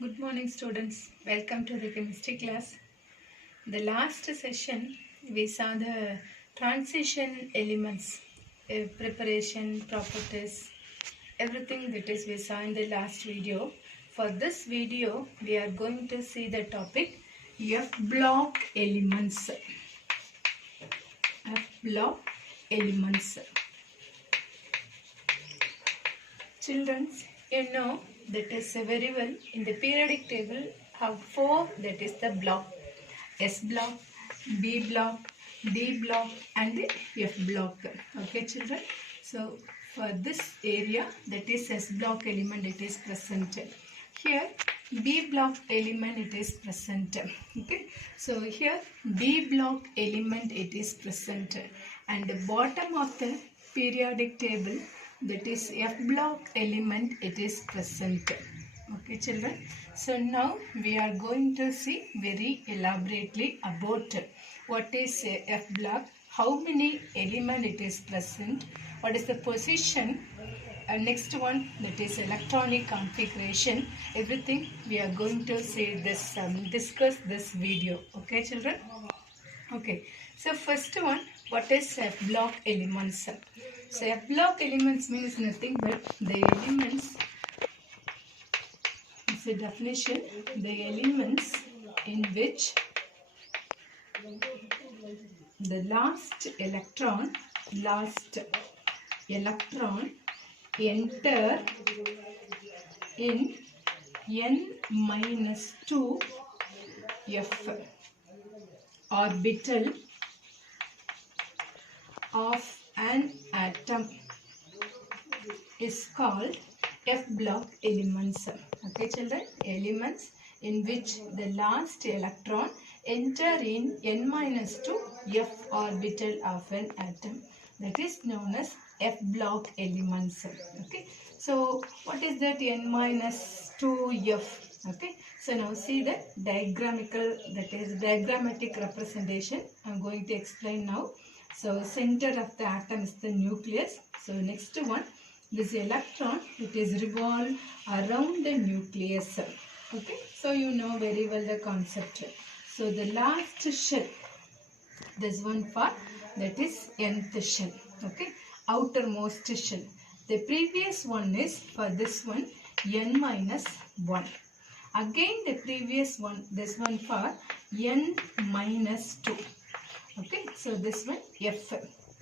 Good morning students, welcome to the chemistry class. The last session we saw the transition elements, preparation, properties, everything that is we saw in the last video. For this video we are going to see the topic F block elements. F block elements. Children, you know that is very well in the periodic table have four, that is the block: S block, B block, D block and the F block. Okay children, so for this area, that is S block element, it is present. Here B block element, it is present. Okay, so here B block element, it is present, and the bottom of the periodic table, that is F block element, it is present. Okay children, so now we are going to see very elaborately about what is F block, how many element it is present, what is the position, next one, that is electronic configuration. Everything we are going to see this, discuss this video. Okay children. Okay, so first one, what is F block elements? So F block elements means nothing but the elements, it's a definition, the elements in which the last electron enter in n-2 f orbital of an atom is called F block elements. Okay children, elements in which the last electron enter in n-2 f orbital of an atom, that is known as F block elements. Okay, so what is that n-2 f? Okay, so now see the diagramical, that is diagrammatic representation. I am going to explain now. So center of the atom is the nucleus. So next one, this electron, it is revolve around the nucleus. Okay, so you know very well the concept. So the last shell, this one for, that is nth shell. Okay, outermost shell. The previous one is for this one n-1. Again the previous one, this one for n-2. Okay, so this one F.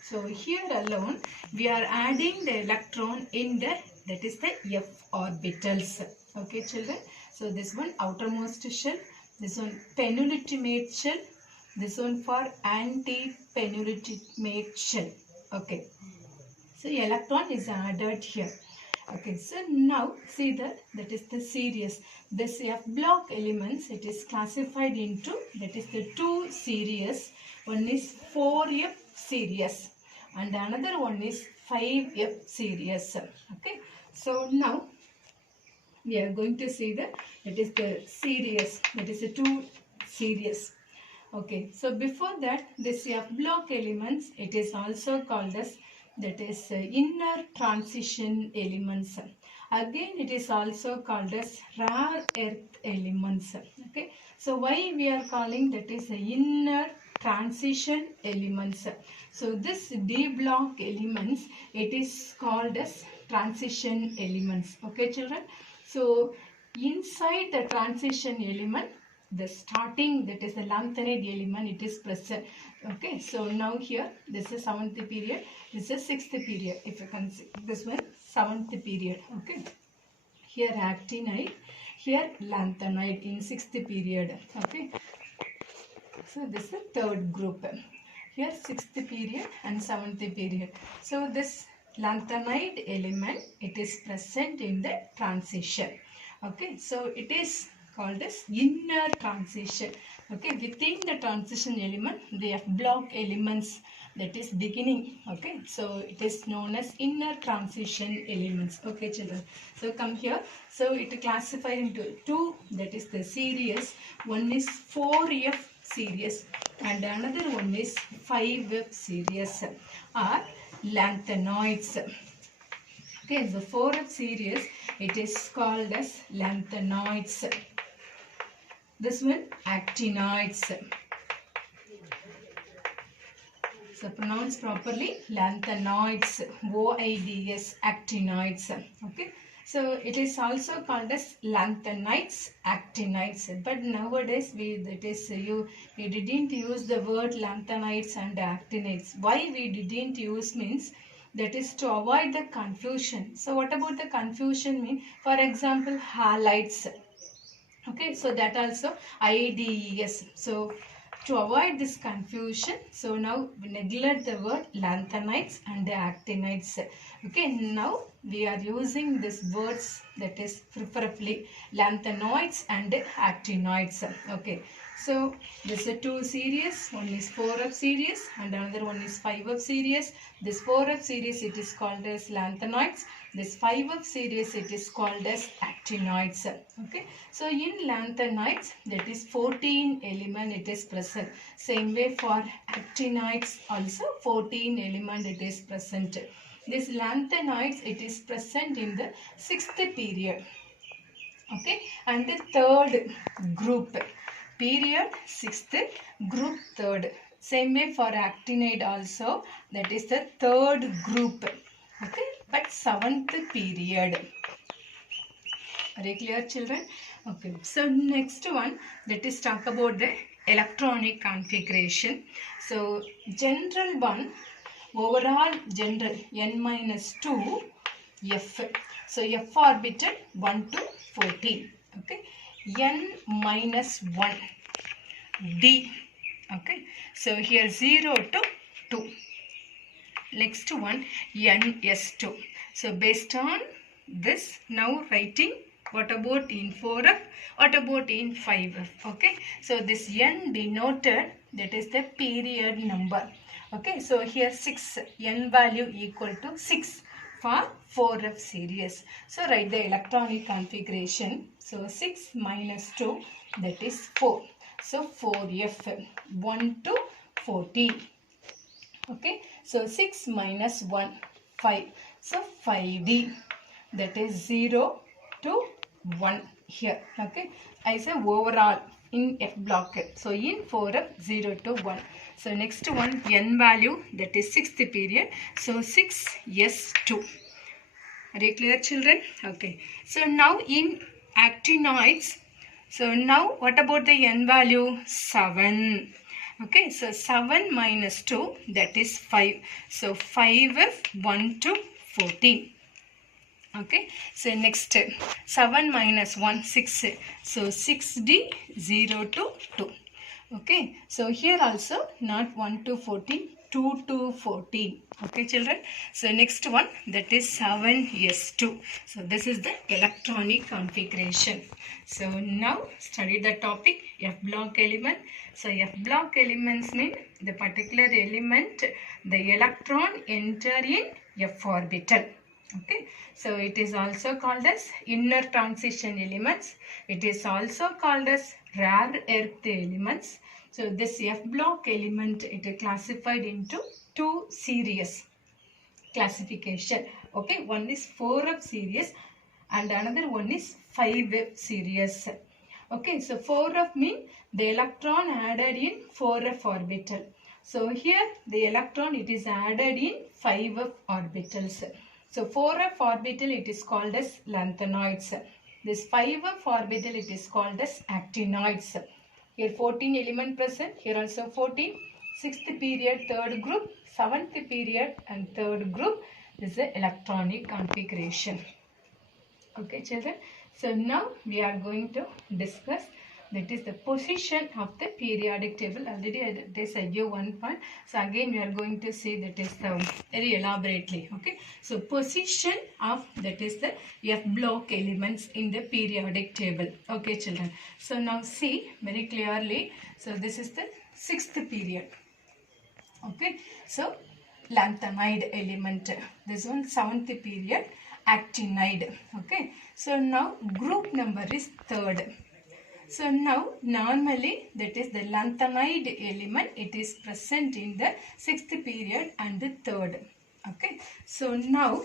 So here alone we are adding the electron in the, that is the F orbitals. Okay children, so this one outermost shell, this one penultimate shell, this one for anti-penultimate shell. Okay, so electron is added here. Okay, so now see that is the series. This F block elements, it is classified into, that is the two series. One is 4F series and another one is 5F series. Okay, so now we are going to see that is the series, that is the two series. Okay, so before that, this F block elements, it is also called as, that is inner transition elements. Again it is also called as rare earth elements. Okay, so why we are calling that is the inner transition elements? So this D block elements, it is called as transition elements. Okay children, so inside the transition element, the starting, that is the lanthanide element, it is present. Okay, so now here this is 7th period, this is 6th period. If you can see this one 7th period. Okay, here actinide, here lanthanide in 6th period. Okay, so this is the third group. Here 6th period and 7th period. So this lanthanide element, it is present in the transition. Okay, so it is called as inner transition. Okay, within the transition element, the F block elements, that is beginning. Okay, so it is known as inner transition elements. Okay children, so come here. So it classified into two, that is the series. One is 4F series and another one is 5F series, are lanthanoids. Okay, the 4F series, it is called as lanthanoids. This one, actinoids. So pronounce properly, lanthanoids, OIDS, actinoids. Okay, so it is also called as lanthanides, actinides. But nowadays we didn't use the word lanthanides and actinides. Why we didn't use means that is to avoid the confusion. So what about the confusion mean? For example, halides. Okay, so that also IDES. So to avoid this confusion, so now we neglect the word lanthanides and the actinides. Okay, now we are using these words, that is preferably lanthanoids and actinoids. Okay, so this is 2 series. One is 4F series and another one is 5F series. This 4F series, it is called as lanthanoids. This 5F series, it is called as actinoids. Okay, so in lanthanides, that is 14 element it is present. Same way for actinoids also 14 element it is present. This lanthanides, it is present in the 6th period. Okay, and the 3rd group. Period 6th, group 3rd. Same way for actinide also, that is the 3rd group. Okay, but 7th period. Are you clear, children? Okay, so next one, that is talk about the electronic configuration. So general one, overall general n-2 F. So F orbital 1 to 14. Okay, n-1 D. Okay, so here 0 to 2. Next one, NS2. So based on this, now writing what about in 4F, what about in 5F. Okay, so this N denoted, that is the period number. Okay, so here 6, N value equal to 6 for 4F series. So write the electronic configuration. So 6 minus 2, that is 4. So 4F, 1 to 14. Okay, so 6 minus 1, 5. So 5D, that is 0 to 1 here. Okay, I say overall in F block. So in 4F, 0 to 1. So next one, N value, that is 6th period. So 6S2. Are you clear, children? Okay, so now in actinoids, so now what about the N value? 7. Okay, so 7 minus 2, that is 5. So 5F, 1 to 14. Okay, so next 7 minus 1, 6. So 6D, 0 to 2. Okay, so here also not 1 to 14, 2 to 14. Okay, children. So next one, that is 7S2. So this is the electronic configuration. So now study the topic F block element. So F block elements mean the particular element, the electron enter in F orbital. Okay, so it is also called as inner transition elements. It is also called as rare earth elements. So this F block element, it is classified into 2 series classification. Okay, one is 4F series and another one is 5F series. Okay, so 4F mean the electron added in 4F orbital. So here the electron, it is added in 5F orbitals. So 4F orbital, it is called as lanthanoids. This 5F orbital, it is called as actinoids. Here 14 element present, here also 14. 6th period, 3rd group, 7th period and 3rd group. This is the electronic configuration. Okay, children. So now we are going to discuss, that is the position of the periodic table. Already I said you one point. So again we are going to see, that is the very elaborately. Okay, so position of, that is the F block elements in the periodic table. Okay, children. So now see very clearly. So this is the 6th period. Okay, so lanthanide element. This one 7th period, actinide. Okay, so now group number is 3rd. So now normally, that is the lanthanide element, it is present in the 6th period and the 3rd. Okay, so now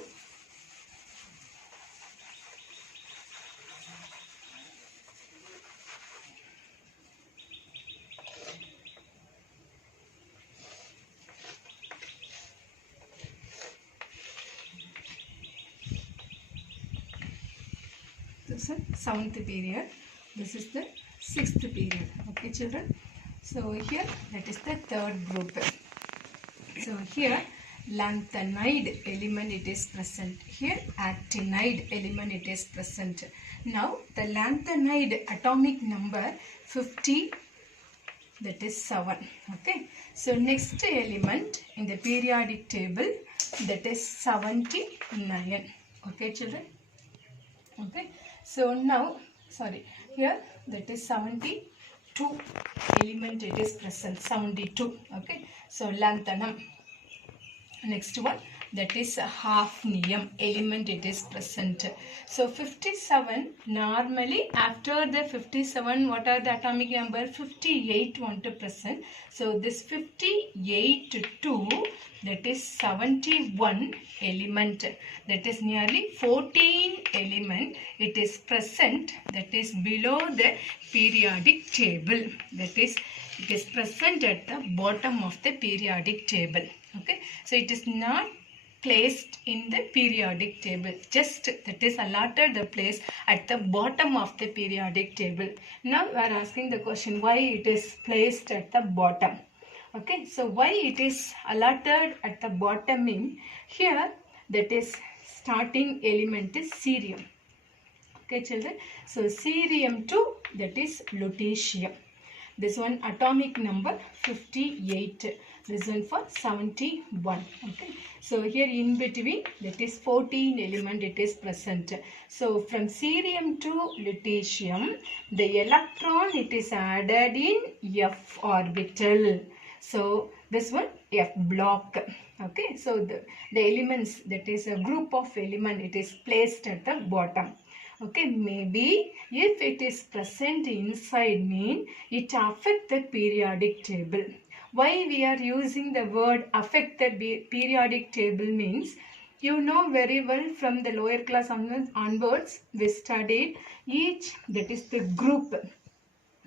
This is 7th period. This is the 6th period. Okay, children. So here that is the third group. So here lanthanide element it is present. Here actinide element it is present. Now the lanthanide atomic number 50, that is 7. Okay. So next element in the periodic table, that is 79. Okay, children. Okay. So now, sorry, here that is 72 element it is present. 72. Okay. So lanthanum. Next one, that is hafnium element it is present. So 57, normally after the 57, what are the atomic number? 58 want to present. So this 58 to 2, that is 71 element. That is nearly 14 element. It is present, that is below the periodic table. That is, it is present at the bottom of the periodic table. Okay, so it is not placed in the periodic table, just that is allotted the place at the bottom of the periodic table. Now we are asking the question, why it is placed at the bottom? Okay, so why it is allotted at the bottom in here, that is starting element is cerium. Okay, children, so cerium 2, that is lutetium. This one atomic number 58. This one for 71. Okay. So here in between, that is 14 element it is present. So from cerium to lutetium, the electron it is added in F orbital. So this one F block. Okay. So the elements, that is a group of element, it is placed at the bottom. Okay, maybe if it is present inside mean it affect the periodic table. Why we are using the word affect the periodic table means, you know very well from the lower class onwards we studied each, that is the group,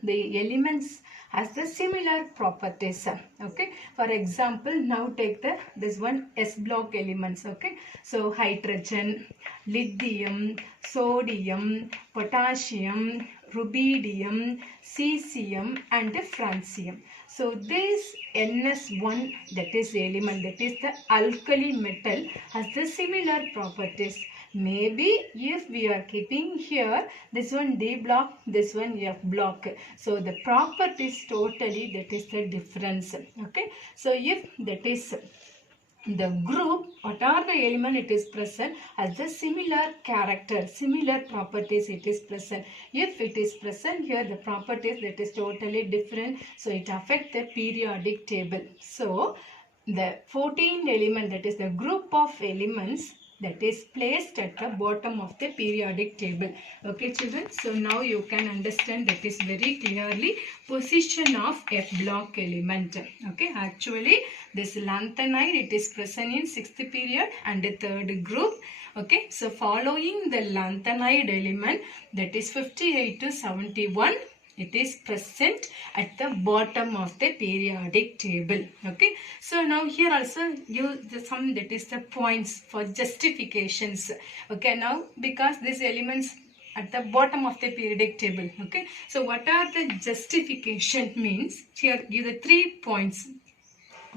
the elements has the similar properties. Okay, for example, now take this one S block elements. Okay, so hydrogen, lithium, sodium, potassium, rubidium, cesium and francium. So this NS1, that is element, that is the alkali metal, has the similar properties. Maybe if we are keeping here this one D block, this one F block, so the properties totally, that is the difference. Okay, so if that is the group, what are the element it is present, has the similar character, similar properties it is present. If it is present here, the properties that is totally different, so it affects the periodic table. So the 14 element, that is the group of elements, that is placed at the bottom of the periodic table. Okay, children, so now you can understand that is very clearly position of F block element. Okay, actually this lanthanide, it is present in 6th period and the 3rd group. Okay, so following the lanthanide element, that is 58 to 71, it is present at the bottom of the periodic table. Okay, so now here also use the sum, that is the points for justifications. Okay, now because these elements at the bottom of the periodic table. Okay, so what are the justification means? Here give the 3 points.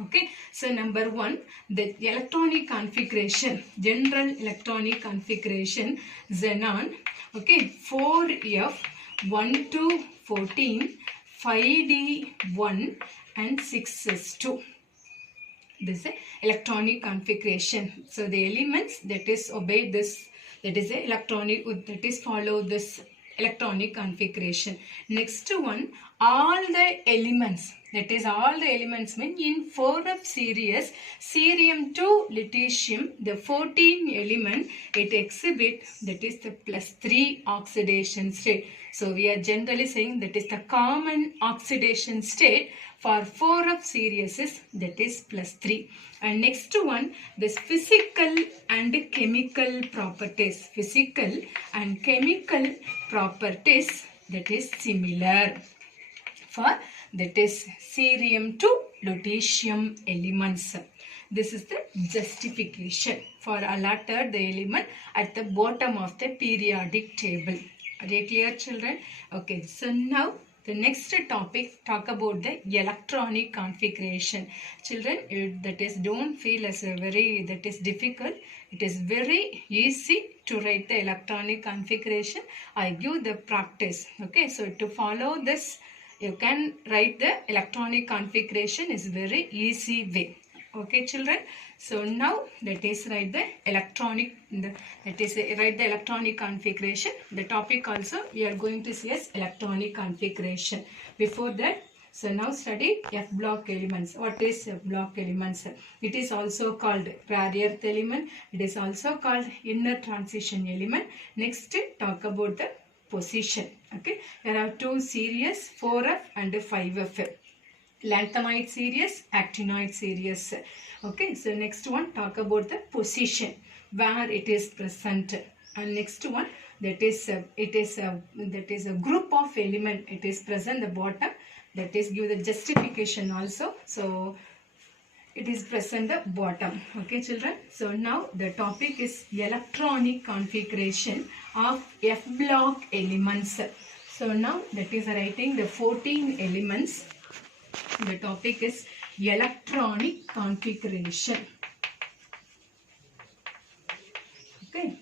Okay, so number 1, the electronic configuration, general electronic configuration, xenon. Okay, 4F 1 to 14, 5D1 and 6S2. This is electronic configuration. So the elements that is obey this, that is a electronic, that is follow this electronic configuration. Next one, all the elements, that is all the elements mean in 4F series, cerium to lutetium, the 14 element, it exhibit, that is the +3 oxidation state. So we are generally saying that is the common oxidation state for 4F series is, that is +3. And next one, this physical and chemical properties. Physical and chemical properties, that is similar for, that is cerium to lutetium elements. This is the justification for allotted the element at the bottom of the periodic table. Are you clear, children? Okay, so now the next topic talk about the electronic configuration. Children, that is, don't feel as a very that is difficult. It is very easy to write the electronic configuration. I give the practice. Okay, so to follow this, you can write the electronic configuration is very easy way. Okay, children. So now let us write the electronic. Write the electronic configuration. The topic also we are going to see as electronic configuration. Before that, so now study F block elements. What is F block elements? It is also called rare earth element. It is also called inner transition element. Next, talk about the position. Okay, there are two series 4F and 5F. Lanthanide series, actinide series. Okay, so next one talk about the position where it is present, and next one that is a group of element. It is present the bottom. That is give the justification also. So it is present the bottom. Okay, children. So now the topic is electronic configuration of F block elements. So now that is writing the 14 elements. The topic is electronic configuration. Okay.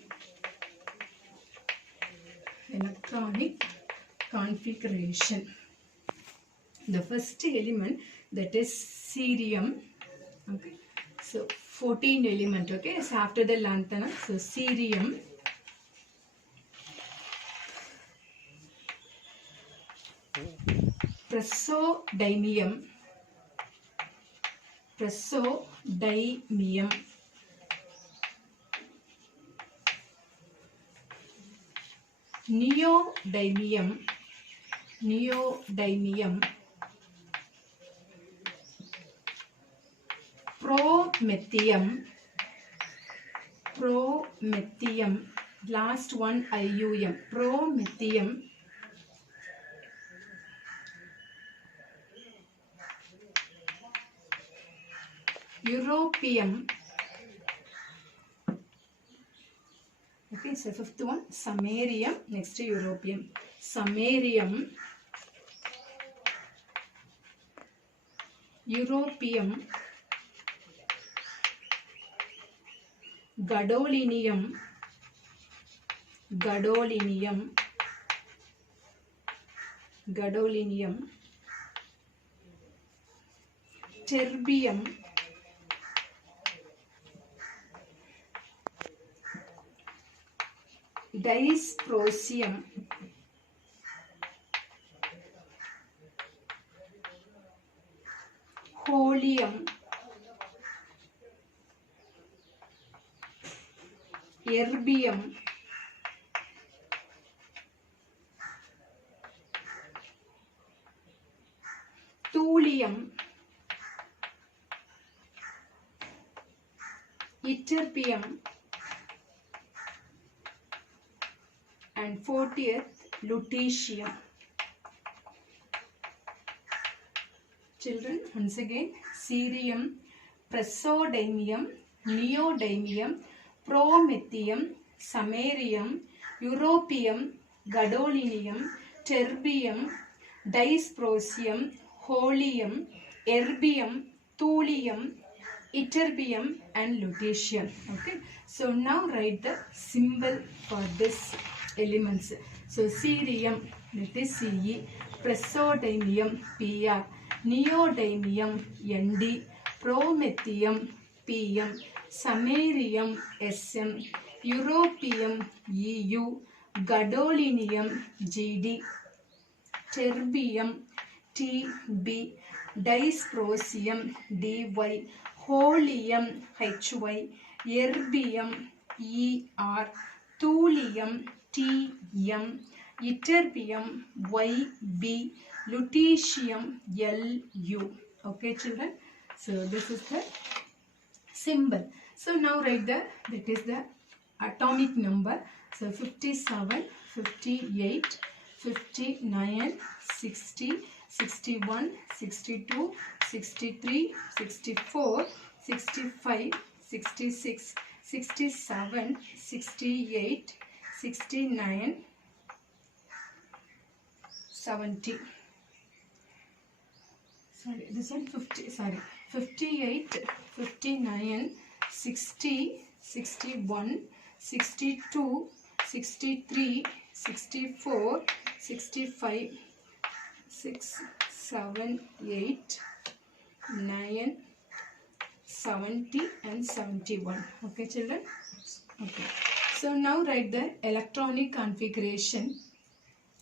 Electronic configuration. The first element, that is cerium. Okay. So 14 element. Okay. So after the lanthana, so cerium. Praseodymium, neodymium, promethium, last one IUM, promethium, europium. Okay, so fifth one samarium. Next europium, samarium, europium, gadolinium, terbium, dysprosium, holmium, erbium, thulium, ytterbium, and 40th lutetium. Children, once again, cerium, praseodymium, neodymium, promethium, samarium, europium, gadolinium, terbium, dysprosium, holmium, erbium, thulium, ytterbium, and lutetium. Okay, so now write the symbol for this elements. So cerium, that is Ce, praseodymium, Pr, neodymium, Nd, promethium, Pm, samarium, Sm, europium, Eu, gadolinium, Gd, terbium, Tb, dysprosium, Dy, holmium, Hy, erbium, Er, thulium, Tm, ytterbium, Yb, lutetium, Lu. Okay, children. So this is the symbol. So now write that is the atomic number. So 57, 58, 59, 60, 61, 62, 63, 64, 65, 66, 67, 68, 69, 70. Sorry, this one 50, sorry, 58, 59, 60, 61, 62, 63, 64, 65, 6, 7, 8, 9, 70 and 71. Okay, children? Okay. So now write the electronic configuration.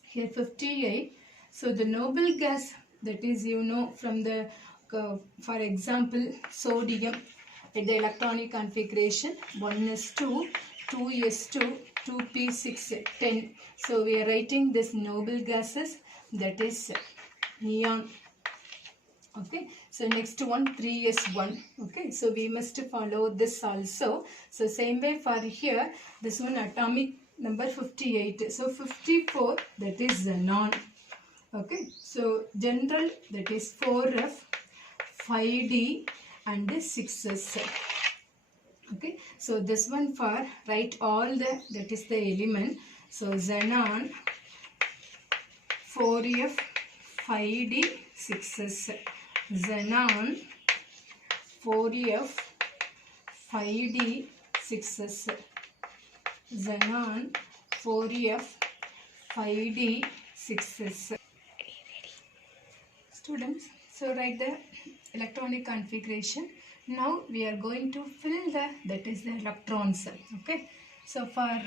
Here 58. So the noble gas, that is, you know, from the, for example, sodium, at the electronic configuration 1s2, 2s2, 2p6, 10. So we are writing this noble gases, that is neon. Okay, so next one 3s1. Okay, so we must follow this also. So same way for here, this one atomic number 58. So 54, that is xenon. Okay, so general, that is 4f, 5d and 6s. Okay, so this one for write all the, that is the element. So xenon 4f, 5d, 6s. Xenon 4f, 5d, 6s. Xenon 4f, 5d, 6s. Students, so write the electronic configuration. Now we are going to fill the, that is the electrons. Okay, so for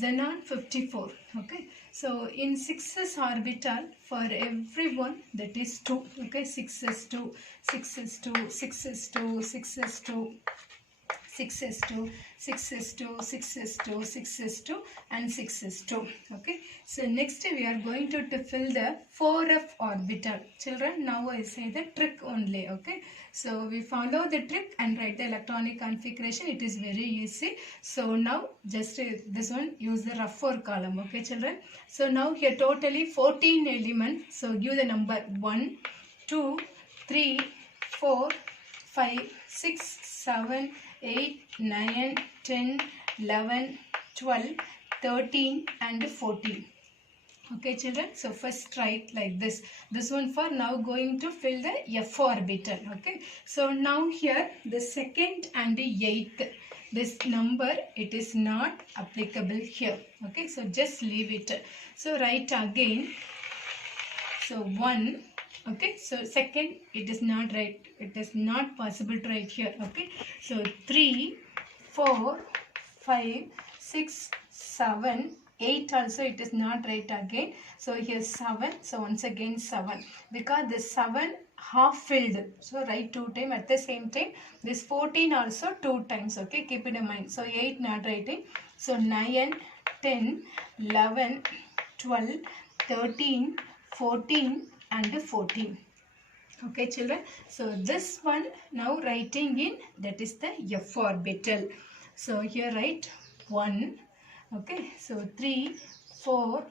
xenon 54. Okay, so in 6s orbital, for everyone, that is 2. Okay, 6s2, 6s2, 6s2, 6s2, 6s2, 6s2, 6s2, 6s2 and 6s2. Okay, so next we are going to fill the 4f orbital. Children, now I say the trick only. Okay, so we follow the trick and write the electronic configuration. It is very easy. So now just this one, use the rough 4 column. Okay, children, so now here totally 14 elements. So give the number 1, 2, 3, 4, 5, 6, 7, 8, 9, 10, 11, 12, 13 and 14. Okay, children, so first write like this. This one for now going to fill the F orbital. Okay, so now here the second and the 8th, this number, it is not applicable here. Okay, so just leave it. So write again. So 1. Okay, so second, it is not right. It is not possible to write here. Okay, so 3, 4, 5, 6, 7, 8 also it is not right again. So here 7. So once again 7. Because this 7 half filled. So write 2 times at the same time. This 14 also 2 times. Okay, keep it in mind. So 8 not writing. So 9, 10, 11, 12, 13, 14 and 14. Okay, children, so this one now writing in, that is the F orbital. So here write 1. Okay, so 3, 4,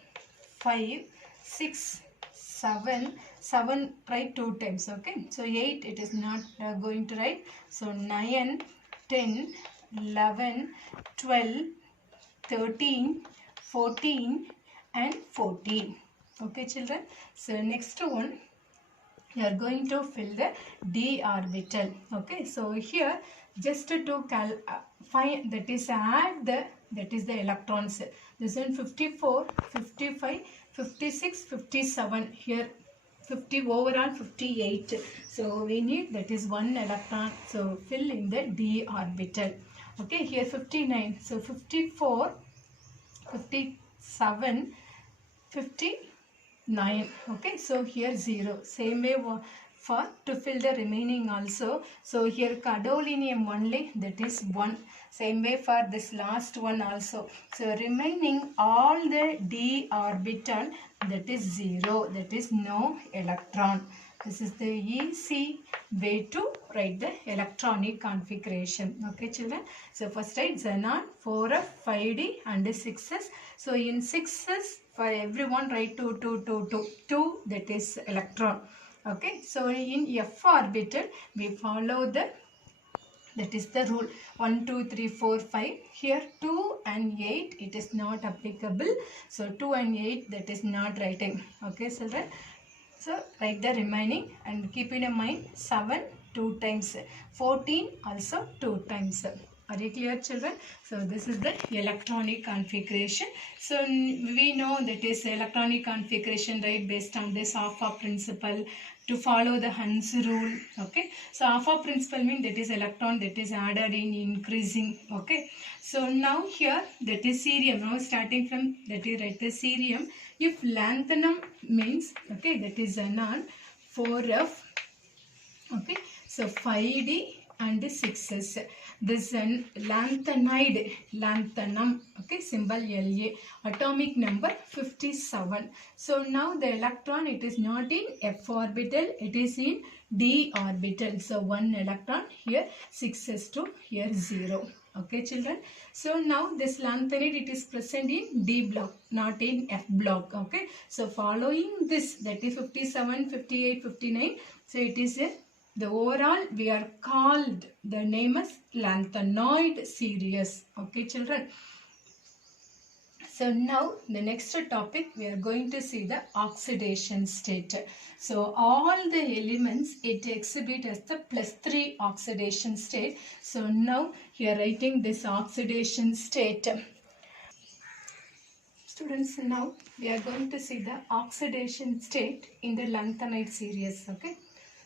5, 6, 7, 7 write 2 times. Okay, so 8 it is not going to write. So 9, 10, 11, 12, 13, 14 and 14. Okay, children, so next one, you are going to fill the d orbital. Okay, so here just to find, that is add the, that is the electrons. This one 54, 55, 56, 57. Here 50 overall 58. So we need, that is 1 electron. So fill in the d orbital. Okay, here 59. So 54, 57, 59. Okay, so here 0. Same way for to fill the remaining also. So here gadolinium only, that is 1. Same way for this last one also. So remaining all the d orbital, that is 0. That is no electron. This is the easy way to write the electronic configuration. Okay, children. So first write xenon 4f, 5d and 6s. So in 6s, for everyone write 2, 2, 2, 2. 2, that is electron. Okay, so in F orbital we follow the That is the rule. 1, 2, 3, 4, 5. Here 2 and 8 it is not applicable. So 2 and 8 that is not writing. Okay children. So write the remaining and keep in mind 7 2 times. 14 also 2 times. Are you clear children? So this is the electronic configuration. So we know that is electronic configuration, right, based on this Offa principle to follow the Hund's rule. Okay. So Offa principle means that is electron that is added in increasing. Okay. So now here that is cerium. Now starting from that is write the cerium. If lanthanum means, okay, that is xenon, 4F, okay, so 5D and 6S. This lanthanide, lanthanum, okay, symbol La, atomic number 57. So now the electron, it is not in F orbital, it is in D orbital. So 1 electron, here 6s2, here 0. Okay children. So now this lanthanide, it is present in D block, not in F block. Okay. So following this, that is 57, 58, 59. So it is the overall we are called, the name is lanthanoid series. Okay children. So now the next topic we are going to see the oxidation state. So all the elements it exhibit as the +3 oxidation state. So now here writing this oxidation state. Students, now we are going to see the oxidation state in the lanthanide series. Okay.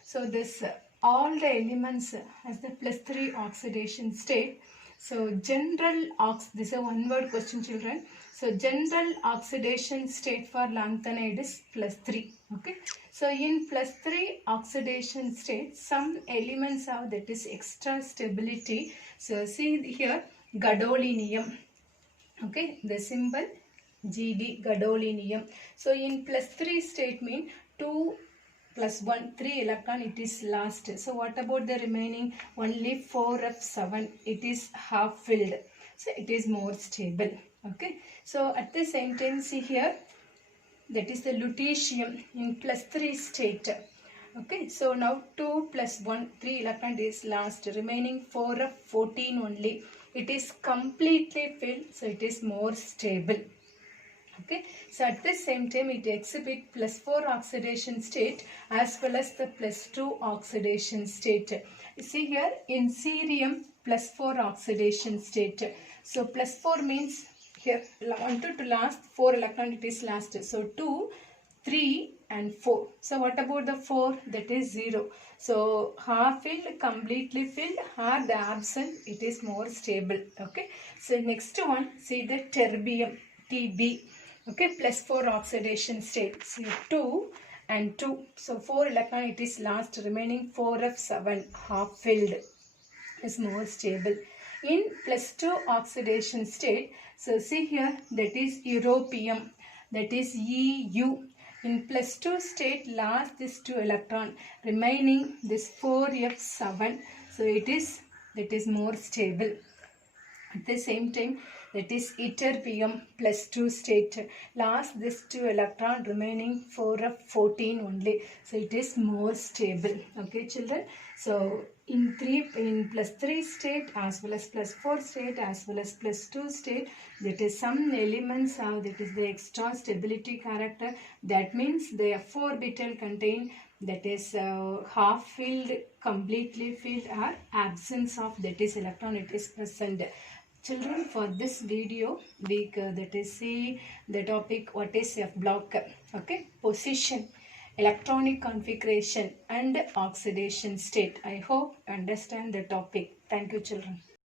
So this all the elements has the +3 oxidation state. So general this is a one word question children. So general oxidation state for lanthanide is +3. Okay. So in +3 oxidation state, some elements have that is extra stability. So see here gadolinium. Okay. The symbol Gd, gadolinium. So in +3 state mean 2 + 1, 3 electron it is lost. So what about the remaining? Only 4f7, it is half filled. So it is more stable. Okay. So at the same time see here, that is the lutetium in +3 state. Okay. So now 2 + 1, 3 electron is lost. Remaining 4f14 only. It is completely filled. So it is more stable. Okay. So at the same time it exhibit +4 oxidation state as well as the +2 oxidation state. You see here in cerium +4 oxidation state. So +4 means here 1 to last 4 electron it is last. So 2, 3 and 4. So what about the 4? That is 0. So half filled, completely filled, or the absent, it is more stable. Okay. So next one, see the terbium, Tb. Okay, +4 oxidation state. So 2 and 2. So 4 electron it is last. Remaining 4f7 half filled is more stable. In +2 oxidation state, so see here that is europium, that is Eu. In +2 state last this 2 electron, remaining this 4f7. So it is that is more stable. At the same time, that is ytterbium +2 state. Last this 2 electron, remaining 4f14 only. So it is more stable. Okay children. So in +3 state as well as +4 state as well as +2 state, that is some elements have that is the extra stability character. That means the F orbital contain that is half filled, completely filled, or absence of that is electron it is present. Children, for this video we that is see the topic what is F block. Okay, position, electronic configuration and oxidation state. I hope you understand the topic. Thank you children.